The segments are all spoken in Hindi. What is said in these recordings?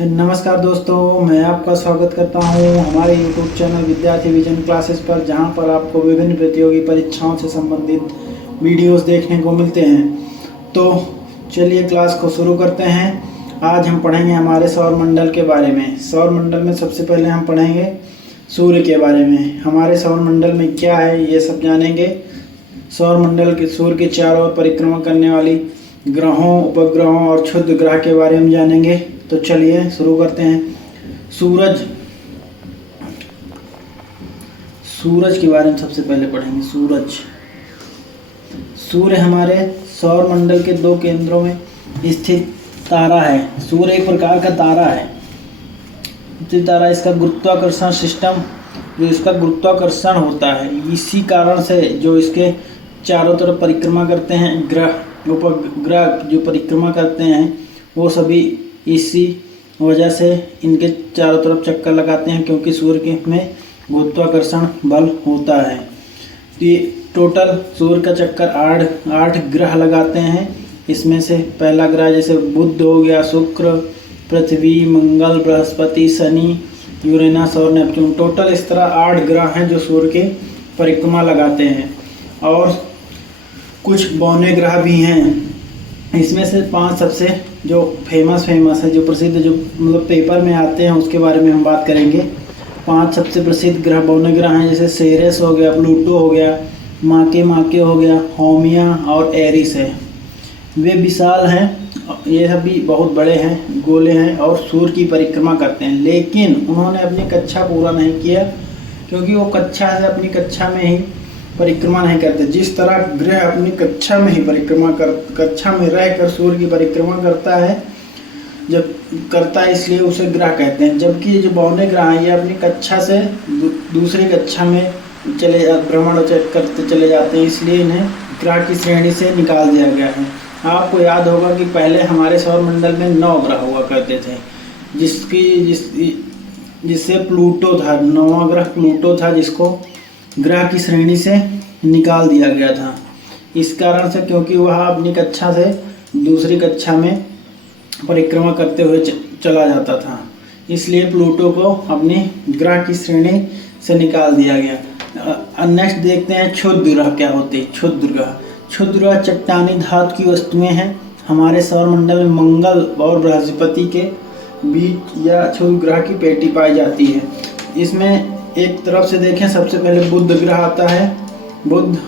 नमस्कार दोस्तों, मैं आपका स्वागत करता हूं हमारे YouTube चैनल विद्यार्थी विजन क्लासेस पर, जहां पर आपको विभिन्न प्रतियोगी परीक्षाओं से संबंधित वीडियोस देखने को मिलते हैं। तो चलिए क्लास को शुरू करते हैं। आज हम पढ़ेंगे हमारे सौर मंडल के बारे में। सौर मंडल में सबसे पहले हम पढ़ेंगे सूर्य के बारे में। हमारे सौर मंडल में क्या है ये सब जानेंगे। सौर मंडल के सूर्य के चारों ओर परिक्रमा करने वाली ग्रहों, उपग्रहों और क्षुद्र ग्रह के बारे में जानेंगे। तो चलिए शुरू करते हैं। सूरज के बारे में सबसे पहले पढ़ेंगे। सूर्य हमारे सौर मंडल के दो केंद्रों में स्थित तारा है। सूर्य एक प्रकार का तारा है। तारा इसका गुरुत्वाकर्षण सिस्टम, जो इसका गुरुत्वाकर्षण होता है, इसी कारण से जो इसके चारों तरफ परिक्रमा करते हैं ग्रह, उपग्रह जो परिक्रमा करते हैं, वो सभी इसी वजह से इनके चारों तरफ चक्कर लगाते हैं, क्योंकि सूर्य के में गुरुत्वाकर्षण बल होता है। तो ये टोटल सूर्य का चक्कर आठ ग्रह लगाते हैं। इसमें से पहला ग्रह जैसे बुध हो गया, शुक्र, पृथ्वी, मंगल, बृहस्पति, शनि, यूरेनस और नेपच्यून। टोटल इस तरह 8 ग्रह हैं जो सूर्य के परिक्रमा लगाते हैं। और कुछ बौने ग्रह भी हैं। इसमें से 5 सबसे जो फेमस है, जो प्रसिद्ध, जो मतलब पेपर में आते हैं, उसके बारे में हम बात करेंगे। 5 सबसे प्रसिद्ध ग्रह, बौने ग्रह हैं, जैसे सेरेस हो गया, प्लूटो हो गया, माके हो गया, होमिया और एरिस है। वे विशाल हैं, ये सभी बहुत बड़े हैं, गोले हैं और सूर्य की परिक्रमा करते हैं। लेकिन उन्होंने अपनी कक्षा पूरा नहीं किया, क्योंकि वो अपनी कक्षा में ही परिक्रमा नहीं करते। जिस तरह ग्रह अपनी कक्षा में ही कक्षा में रहकर सूर्य की परिक्रमा करता है, जब करता है इसलिए उसे ग्रह कहते हैं। जबकि ये जो बौने ग्रह हैं, ये अपनी कक्षा से दूसरी कक्षा में भ्रमण करते चले जाते हैं, इसलिए इन्हें ग्रह की श्रेणी से निकाल दिया गया है। आपको याद होगा कि पहले हमारे सौर मंडल में 9 ग्रह हुआ करते थे, जिससे प्लूटो था, 9वां ग्रह प्लूटो था, जिसको ग्रह की श्रेणी से निकाल दिया गया था। इस कारण से, क्योंकि वह अपनी कक्षा से दूसरी कक्षा में परिक्रमा करते हुए चला जाता था, इसलिए प्लूटो को अपनी ग्रह की श्रेणी से निकाल दिया गया। नेक्स्ट देखते हैं क्षुद्र ग्रह क्या होते हैं। क्षुद्र ग्रह चट्टानी धातु की वस्तुएं हैं। हमारे सौर मंडल में मंगल और बृहस्पति के बीच या क्षुद्र ग्रह की पेटी पाई जाती है। इसमें एक तरफ से देखें, सबसे पहले बुध ग्रह आता है,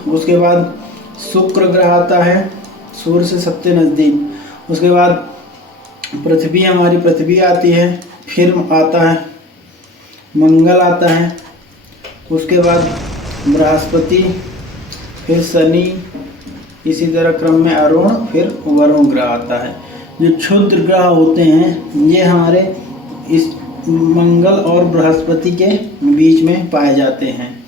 उसके बाद शुक्र ग्रह आता है सूर्य से सबसे नज़दीक, उसके बाद हमारी पृथ्वी आती है, फिर आता है मंगल आता है, उसके बाद बृहस्पति, फिर शनि, इसी तरह क्रम में अरुण, फिर वरुण ग्रह आता है। जो क्षुद्र ग्रह होते हैं ये हमारे इस मंगल और बृहस्पति के बीच में पाए जाते हैं।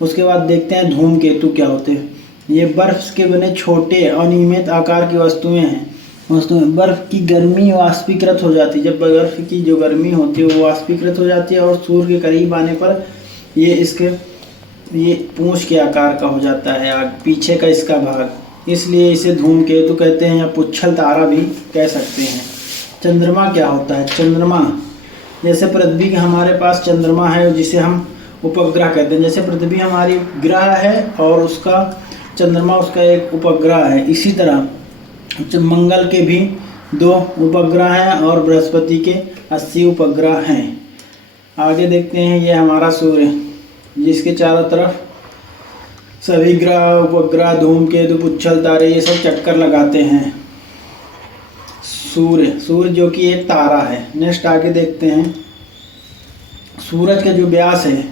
उसके बाद देखते हैं धूमकेतु क्या होते हैं। ये बर्फ के बने छोटे अनियमित आकार की वस्तुएं हैं। बर्फ की गर्मी वाष्पीकृत हो जाती है। जब बर्फ की जो गर्मी होती है वो वाष्पीकृत हो जाती है और सूर्य के करीब आने पर ये पूंछ के आकार का हो जाता है, पीछे का इसका भाग, इसलिए इसे धूमकेतु कहते हैं, या पुच्छल तारा भी कह सकते हैं। चंद्रमा क्या होता है। चंद्रमा जैसे पृथ्वी का हमारे पास चंद्रमा है, जिसे हम उपग्रह कहते हैं। जैसे पृथ्वी हमारी ग्रह है और उसका चंद्रमा उसका एक उपग्रह है, इसी तरह मंगल के भी 2 उपग्रह हैं और बृहस्पति के 80 उपग्रह हैं। आगे देखते हैं, ये हमारा सूर्य, जिसके चारों तरफ सभी ग्रह, उपग्रह, धूमकेतु, पुच्छल तारे, ये सब चक्कर लगाते हैं। सूर्य जो कि एक तारा है। नेक्स्ट आगे देखते हैं, सूरज का जो व्यास है,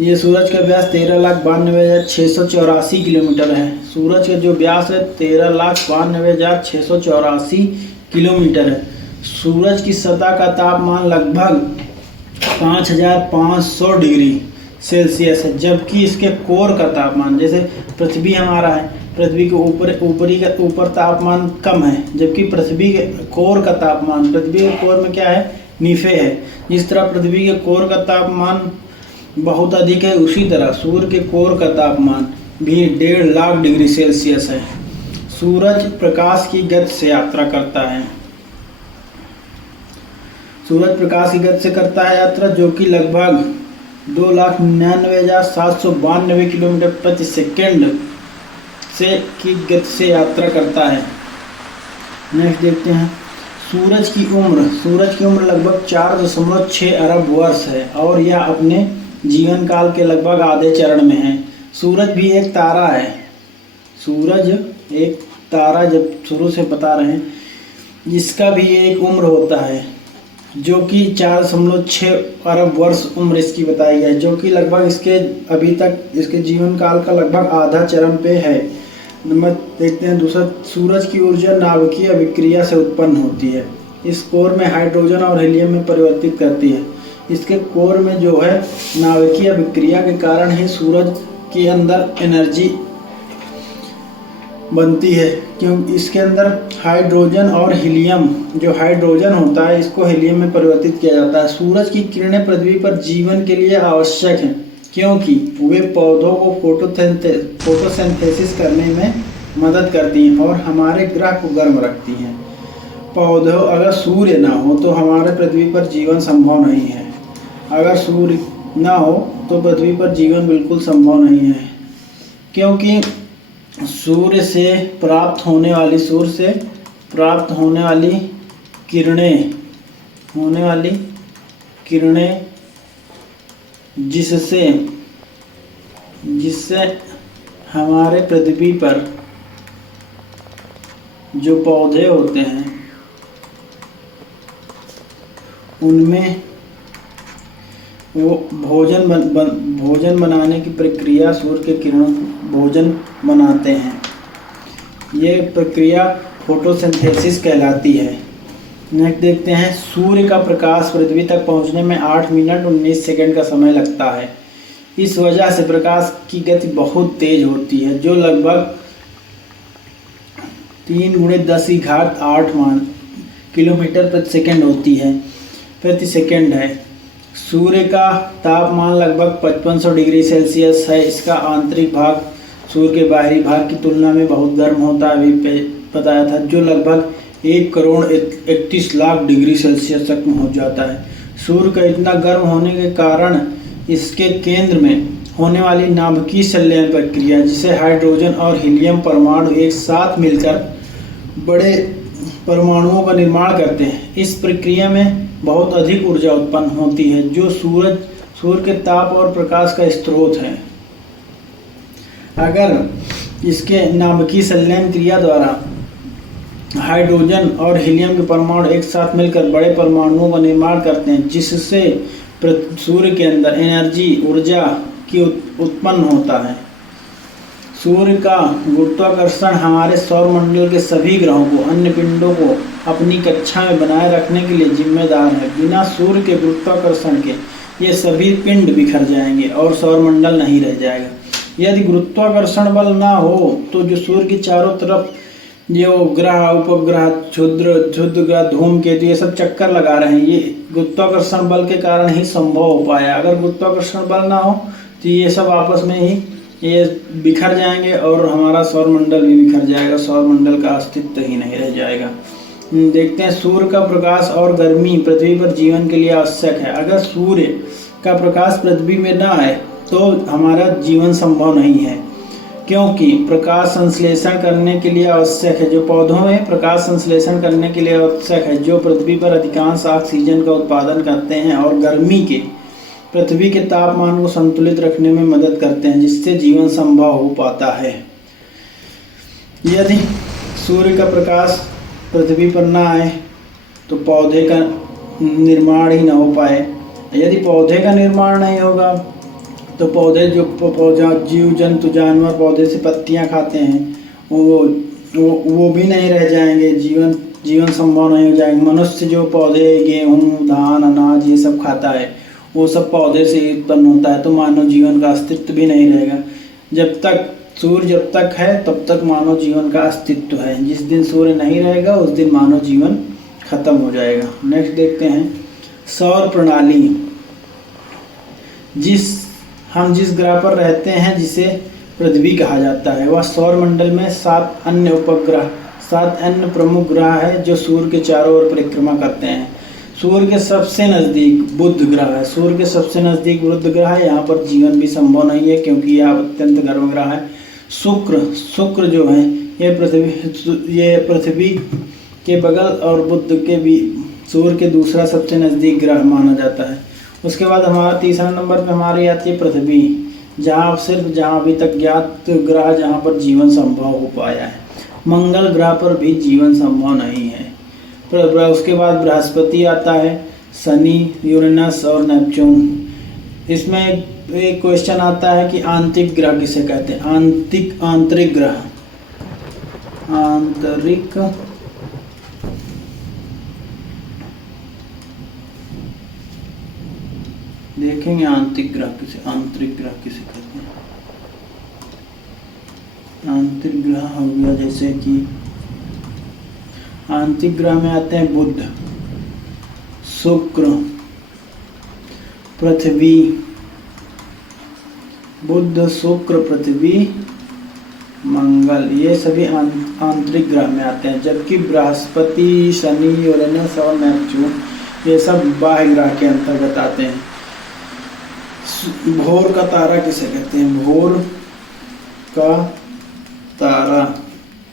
ये सूरज का व्यास 13,92,684 किलोमीटर है। सूरज का जो व्यास है 13,92,684 किलोमीटर है। सूरज की सतह का तापमान लगभग 5,500 डिग्री सेल्सियस है, जबकि इसके कोर का तापमान, जैसे पृथ्वी हमारा है, पृथ्वी के ऊपर तापमान कम है, जबकि पृथ्वी के कोर का तापमान, पृथ्वी के कोर में क्या है, नीफे है। जिस तरह पृथ्वी के कोर का तापमान बहुत अधिक है, उसी तरह सूर्य के कोर का तापमान भी 1.5 लाख डिग्री सेल्सियस है। सूरज प्रकाश की गति से यात्रा करता है। सूरज प्रकाश की गति से करता है यात्रा, जो कि लगभग 2,99,792 किलोमीटर प्रति सेकंड से की गति से यात्रा करता है। नेक्स्ट देखते हैं सूरज की उम्र लगभग 4.6 अरब वर्ष है और यह अपने जीवन काल के लगभग आधे चरण में है। सूरज भी एक तारा है। सूरज एक तारा, जब शुरू से बता रहे हैं, इसका भी एक उम्र होता है जो कि 4.6 अरब वर्ष उम्र इसकी बताई है, जो कि लगभग इसके अभी तक इसके जीवन काल का लगभग आधा चरण पे है। नंबर देखते हैं दूसरा, सूरज की ऊर्जा नाभिकीय अभिक्रिया से उत्पन्न होती है। इस कोर में हाइड्रोजन और हीलियम में परिवर्तित करती है। इसके कोर में जो है नाभिकीय अभिक्रिया के कारण ही सूरज के अंदर एनर्जी बनती है, क्योंकि इसके अंदर हाइड्रोजन और हीलियम, जो हाइड्रोजन होता है इसको हीलियम में परिवर्तित किया जाता है। सूरज की किरणें पृथ्वी पर जीवन के लिए आवश्यक हैं, क्योंकि वे पौधों को फोटोसिंथेसिस करने में मदद करती हैं और हमारे ग्रह को गर्म रखती हैं। पौधों, अगर सूर्य ना हो तो हमारे पृथ्वी पर जीवन संभव नहीं है। अगर सूर्य ना हो तो पृथ्वी पर जीवन बिल्कुल संभव नहीं है, क्योंकि सूर्य से प्राप्त होने वाली किरणें जिससे हमारे पृथ्वी पर जो पौधे होते हैं उनमें वो भोजन बनाने की प्रक्रिया, सूर्य के किरण भोजन बनाते हैं। ये प्रक्रिया फोटोसिंथेसिस कहलाती है। नेक्स्ट देखते हैं सूर्य का प्रकाश पृथ्वी तक पहुंचने में 8 मिनट 19 सेकंड का समय लगता है। इस वजह से प्रकाश की गति बहुत तेज होती है, जो लगभग 3 × 10⁸ किलोमीटर प्रति सेकंड है। सूर्य का तापमान लगभग 5500 डिग्री सेल्सियस है। इसका आंतरिक भाग सूर्य के बाहरी भाग की तुलना में बहुत गर्म होता है, अभी बताया था, जो लगभग 1,31,00,000 डिग्री सेल्सियस तक पहुँच जाता है। सूर्य का इतना गर्म होने के कारण इसके केंद्र में होने वाली नाभिकीय संलयन प्रक्रिया, जिसे हाइड्रोजन और हीलियम परमाणु एक साथ मिलकर बड़े परमाणुओं का निर्माण करते हैं। इस प्रक्रिया में बहुत अधिक ऊर्जा उत्पन्न होती है, जो सूर्य के ताप और प्रकाश का स्रोत है। अगर इसके नाभिकीय संलयन क्रिया द्वारा हाइड्रोजन और हीलियम के परमाणु एक साथ मिलकर बड़े परमाणुओं का निर्माण करते हैं, जिससे सूर्य के अंदर ऊर्जा की उत्पन्न होता है। सूर्य का गुरुत्वाकर्षण हमारे सौरमंडल के सभी ग्रहों को, अन्य पिंडों को अपनी कक्षा में बनाए रखने के लिए जिम्मेदार है। बिना सूर्य के गुरुत्वाकर्षण के ये सभी पिंड बिखर जाएंगे और सौरमंडल नहीं रह जाएगा। यदि गुरुत्वाकर्षण बल ना हो तो जो सूर्य के चारों तरफ जो ग्रह, उपग्रह, क्षुद्र ग्रह, धूमकेतु ये सब चक्कर लगा रहे हैं, ये गुरुत्वाकर्षण बल के कारण ही संभव हो पाया। अगर गुरुत्वाकर्षण बल ना हो तो ये सब आपस में ही ये बिखर जाएंगे और हमारा सौरमंडल भी बिखर जाएगा, सौरमंडल का अस्तित्व ही नहीं रह जाएगा। देखते हैं सूर्य का प्रकाश और गर्मी पृथ्वी पर जीवन के लिए आवश्यक है। अगर सूर्य का प्रकाश पृथ्वी में ना आए तो हमारा जीवन संभव नहीं है, क्योंकि प्रकाश संश्लेषण करने के लिए आवश्यक है, जो पौधों में प्रकाश संश्लेषण करने के लिए आवश्यक है, जो पृथ्वी पर अधिकांश ऑक्सीजन का उत्पादन करते हैं और गर्मी के पृथ्वी के तापमान को संतुलित रखने में मदद करते हैं, जिससे जीवन संभव हो पाता है। यदि सूर्य का प्रकाश पृथ्वी पर ना आए तो पौधे का निर्माण ही ना हो पाए। यदि पौधे का निर्माण नहीं होगा तो पौधे जीव जंतु जानवर पौधे से पत्तियां खाते हैं वो भी नहीं रह जाएंगे, जीवन संभव नहीं हो जाएगा। मनुष्य जो पौधे, गेहूँ, धान, अनाज ये सब खाता है वो सब पौधे से उत्पन्न होता है, तो मानव जीवन का अस्तित्व भी नहीं रहेगा। सूर्य जब तक है तब तक मानव जीवन का अस्तित्व है। जिस दिन सूर्य नहीं रहेगा उस दिन मानव जीवन खत्म हो जाएगा। नेक्स्ट देखते हैं सौर प्रणाली। हम जिस ग्रह पर रहते हैं जिसे पृथ्वी कहा जाता है, वह सौर मंडल में 7 अन्य प्रमुख ग्रह है जो सूर्य के चारों ओर परिक्रमा करते हैं। सूर्य के सबसे नज़दीक बुध ग्रह है। सूर्य के सबसे नज़दीक बुध ग्रह है। यहाँ पर जीवन भी संभव नहीं है क्योंकि यह अत्यंत गर्म ग्रह है। शुक्र जो है ये पृथ्वी के बगल और बुध के भी सूर्य के दूसरा सबसे नज़दीक ग्रह माना जाता है। उसके बाद हमारा तीसरा नंबर पे हमारी आती है पृथ्वी, जहाँ अभी तक ज्ञात ग्रह जहाँ पर जीवन संभव हो पाया है। मंगल ग्रह पर भी जीवन संभव नहीं है। उसके बाद बृहस्पति आता है, शनि, यूरेनस और नेपच्यून। इसमें एक क्वेश्चन आता है कि आंतरिक ग्रह किसे कहते हैं? आंतरिक ग्रह, आंतरिक देखेंगे आंतरिक ग्रह किसे कहते हैं। आंतरिक ग्रह हो गया जैसे कि आंतरिक ग्रह में आते हैं बुध, शुक्र, पृथ्वी, मंगल, ये सभी आंतरिक ग्रह में आते हैं। जबकि बृहस्पति, शनि, यूरेनस और नेपच्यून ये सब बाह्य ग्रह के अंतर्गत आते हैं। भोर का तारा किसे कहते हैं? भोर का तारा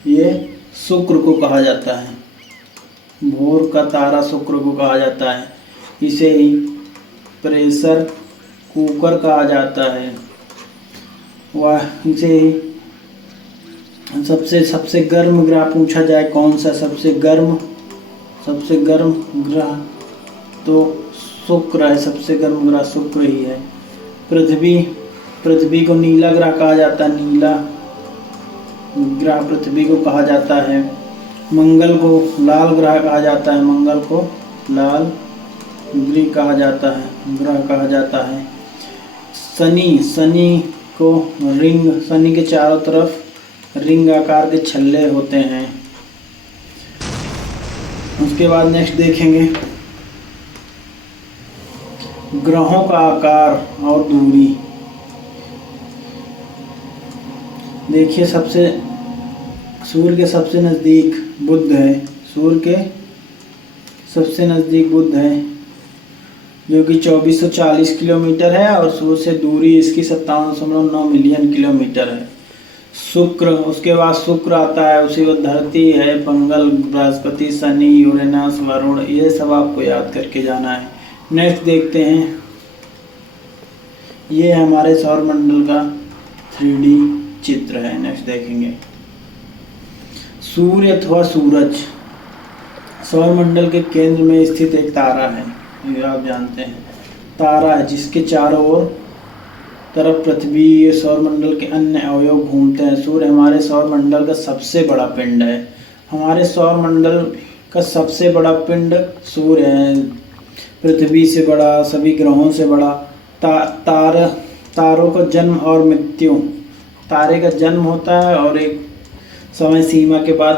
ये शुक्र को कहा जाता है। भोर का तारा शुक्र को कहा जाता है। इसे ही प्रेशर कुकर कहा जाता है। वह इसे ही सबसे गर्म ग्रह पूछा जाए कौन सा सबसे गर्म ग्रह, तो शुक्र है। सबसे गर्म ग्रह शुक्र ही है। पृथ्वी को नीला ग्रह कहा जाता है। नीला ग्रह पृथ्वी को कहा जाता है। मंगल को लाल ग्रह कहा जाता है। मंगल को लाल ग्रह कहा जाता है। शनि को रिंग, शनि के चारों तरफ रिंग आकार के छल्ले होते हैं। उसके बाद नेक्स्ट देखेंगे ग्रहों का आकार और दूरी। देखिए सूर्य के सबसे नज़दीक बुध है। सूर्य के सबसे नज़दीक बुध है जो कि 2440 किलोमीटर है और सूर्य से दूरी इसकी 57.9 मिलियन किलोमीटर है। उसके बाद शुक्र आता है, उसी बाद धरती है, मंगल, बृहस्पति, शनि, यूरेनस, वरुण, ये सब आपको याद करके जाना है। नेक्स्ट देखते हैं, ये हमारे सौरमंडल का 3D चित्र है। नेक्स्ट देखेंगे सूर्य अथवा सूरज सौरमंडल के केंद्र में स्थित एक तारा है। ये आप जानते हैं तारा है जिसके चारों ओर तरफ पृथ्वी, सौरमंडल के अन्य अवयव घूमते हैं। सूर्य हमारे सौरमंडल का सबसे बड़ा पिंड है। हमारे सौरमंडल का सबसे बड़ा पिंड सूर्य है, पृथ्वी से बड़ा, सभी ग्रहों से बड़ा। तारों का जन्म और मृत्यु, तारे का जन्म होता है और एक समय सीमा के बाद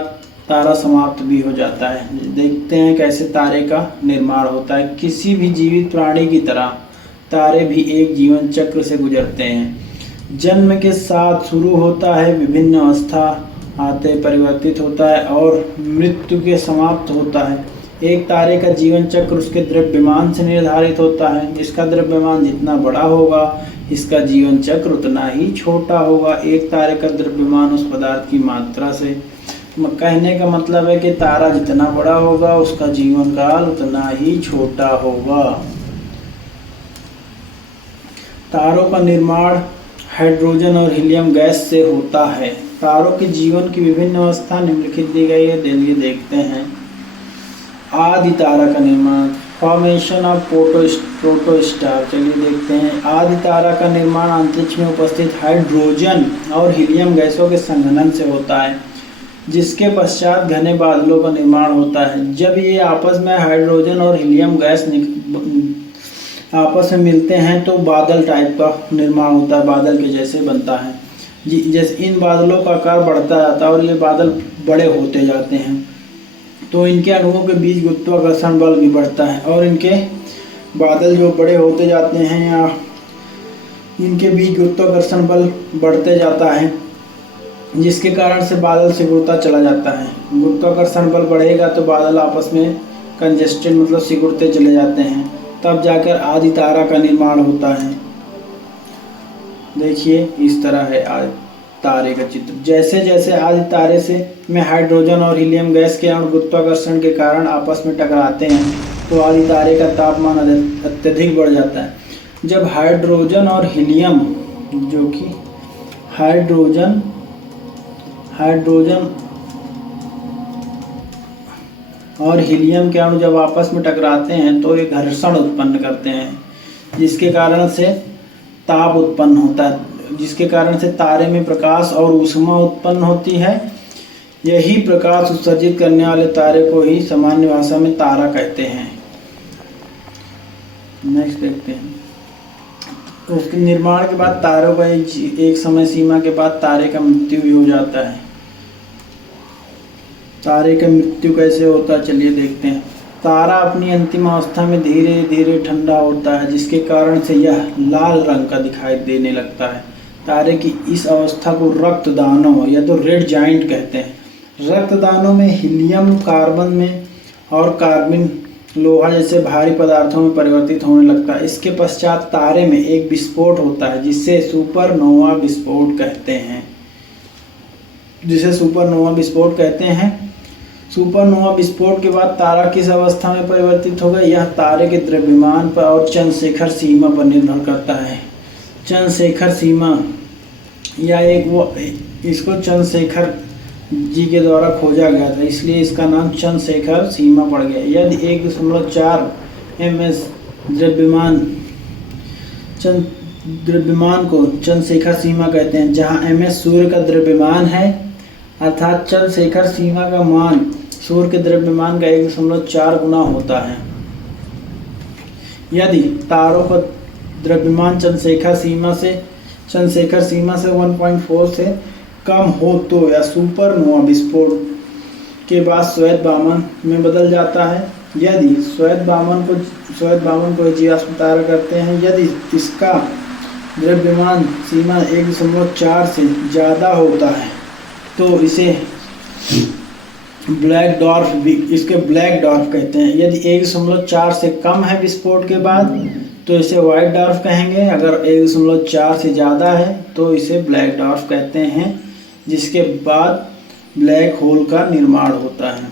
तारा समाप्त भी हो जाता है। देखते हैं कैसे तारे का निर्माण होता है। किसी भी जीवित प्राणी की तरह तारे भी एक जीवन चक्र से गुजरते हैं। जन्म के साथ शुरू होता है, विभिन्न अवस्था आते परिवर्तित होता है और मृत्यु के समाप्त होता है। एक तारे का जीवन चक्र उसके द्रव्यमान से निर्धारित होता है। इसका द्रव्यमान जितना बड़ा होगा इसका जीवन चक्र उतना ही छोटा होगा। एक तारे का द्रव्यमान उस पदार्थ की मात्रा से, कहने का मतलब है कि तारा जितना बड़ा होगा उसका जीवन काल उतना ही छोटा होगा। तारों का निर्माण हाइड्रोजन और हीलियम गैस से होता है। तारों के जीवन की विभिन्न अवस्था निम्नलिखित दी गई है। चलिए देखते हैं आदि तारा का निर्माण, फॉर्मेशन ऑफ प्रोटोस्टार। चलिए देखते हैं आदि तारा का निर्माण अंतरिक्ष में उपस्थित हाइड्रोजन और हीलियम गैसों के संघनन से होता है, जिसके पश्चात घने बादलों का निर्माण होता है। जब ये आपस में हाइड्रोजन और हीलियम गैस आपस में मिलते हैं तो बादल टाइप का निर्माण होता है, बादल के जैसे बनता है। जैसे इन बादलों का आकार बढ़ता जाता है और ये बादल बड़े होते जाते हैं तो इनके अणुओं के बीच गुरुत्वाकर्षण बल भी बढ़ता है और इनके बादल जो बड़े होते जाते हैं या इनके बीच गुरुत्वाकर्षण बल बढ़ते जाता है, जिसके कारण से बादल सिकुड़ता चला जाता है। गुरुत्वाकर्षण बल बढ़ेगा तो बादल आपस में कंजेस्टेड मतलब सिकुड़ते चले जाते हैं, तब जाकर आदि तारा का निर्माण होता है। देखिए इस तरह है आदि तारे का चित्र। जैसे जैसे आदि तारे से में हाइड्रोजन और हीलियम गैस के अणु गुरुत्वाकर्षण के कारण आपस में टकराते हैं तो आदि तारे का तापमान अत्यधिक बढ़ जाता है। जब हाइड्रोजन और हीलियम जो कि हाइड्रोजन और हीलियम के अणु जब आपस में टकराते हैं तो ये घर्षण उत्पन्न करते हैं, जिसके कारण से ताप उत्पन्न होता है, जिसके कारण से तारे में प्रकाश और ऊष्मा उत्पन्न होती है। यही प्रकाश उत्सर्जित करने वाले तारे को ही सामान्य भाषा में तारा कहते हैं। नेक्स्ट देखते हैं। उसके निर्माण के बाद तारों का एक समय सीमा के बाद तारे का मृत्यु भी हो जाता है। तारे का मृत्यु कैसे होता है चलिए देखते हैं। तारा अपनी अंतिम अवस्था में धीरे धीरे ठंडा होता है, जिसके कारण से यह लाल रंग का दिखाई देने लगता है। तारे की इस अवस्था को रक्तदानों या तो रेड जाइंट कहते हैं। रक्तदानों में हीलियम कार्बन में और कार्बन लोहा जैसे भारी पदार्थों में परिवर्तित होने लगता है। इसके पश्चात तारे में एक विस्फोट होता है जिसे सुपरनोवा विस्फोट कहते हैं। सुपरनोवा विस्फोट के बाद तारा किस अवस्था में परिवर्तित होगा, यह तारे के द्रव्यमान पर और चंद्रशेखर सीमा पर निर्भर करता है। चंद्रशेखर सीमा या इसको चंद्रशेखर जी के द्वारा खोजा गया था, इसलिए इसका नाम चंद्रशेखर सीमा पड़ गया। यदि 1.4 ms द्रव्यमान को चंद्रशेखर सीमा कहते हैं, जहां ms सूर्य का द्रव्यमान है, अर्थात चंद्रशेखर सीमा का मान सूर्य के द्रव्यमान का 1.4 गुना होता है। यदि तारों का द्रव्यमान चंद्रशेखर सीमा से 1.4 से कम हो तो या सुपरनोवा विस्फोट के बाद श्वेत बामन में बदल जाता है। यदि श्वेत बामन को जीवाश्म तारा करते हैं, यदि इसका द्रव्यमान सीमा 1.4 से ज़्यादा होता है तो इसे ब्लैक डॉर्फ कहते हैं। यदि 1.4 से कम है विस्फोट के बाद तो इसे व्हाइट डॉर्फ कहेंगे। अगर 1.4 से ज़्यादा है तो इसे ब्लैक डॉर्फ कहते हैं, जिसके बाद ब्लैक होल का निर्माण होता है।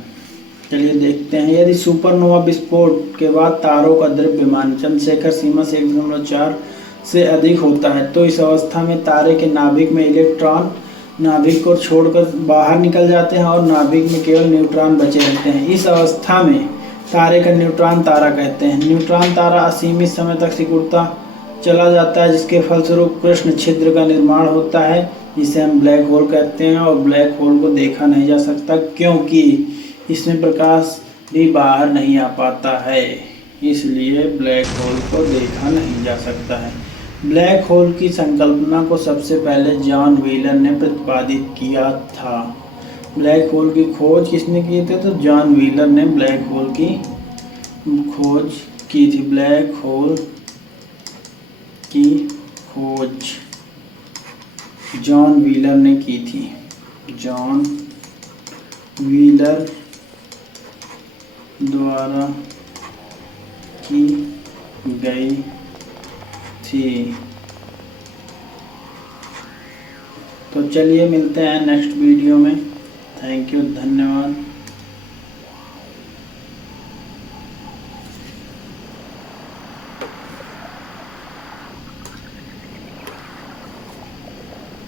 चलिए देखते हैं। यदि सुपरनोवा विस्फोट के बाद तारों का द्रव्यमान चंद्रशेखर सीमा से 1.4 से अधिक होता है तो इस अवस्था में तारे के नाभिक में इलेक्ट्रॉन नाभिक को छोड़कर बाहर निकल जाते हैं और नाभिक में केवल न्यूट्रॉन बचे रहते हैं। इस अवस्था में तारे का न्यूट्रॉन तारा कहते हैं। न्यूट्रॉन तारा असीमित समय तक सिकुड़ता चला जाता है, जिसके फलस्वरूप कृष्ण छिद्र का निर्माण होता है, जिसे हम ब्लैक होल कहते हैं। और ब्लैक होल को देखा नहीं जा सकता क्योंकि इसमें प्रकाश भी बाहर नहीं आ पाता है, इसलिए ब्लैक होल को देखा नहीं जा सकता है। ब्लैक होल की संकल्पना को सबसे पहले जॉन व्हीलर ने प्रतिपादित किया था। ब्लैक होल की खोज किसने की थी, तो जॉन व्हीलर ने ब्लैक होल की खोज की थी। ब्लैक होल की खोज जॉन व्हीलर ने की थी। जॉन व्हीलर द्वारा की गई थी। तो चलिए मिलते हैं नेक्स्ट वीडियो में। थैंक यू, धन्यवाद।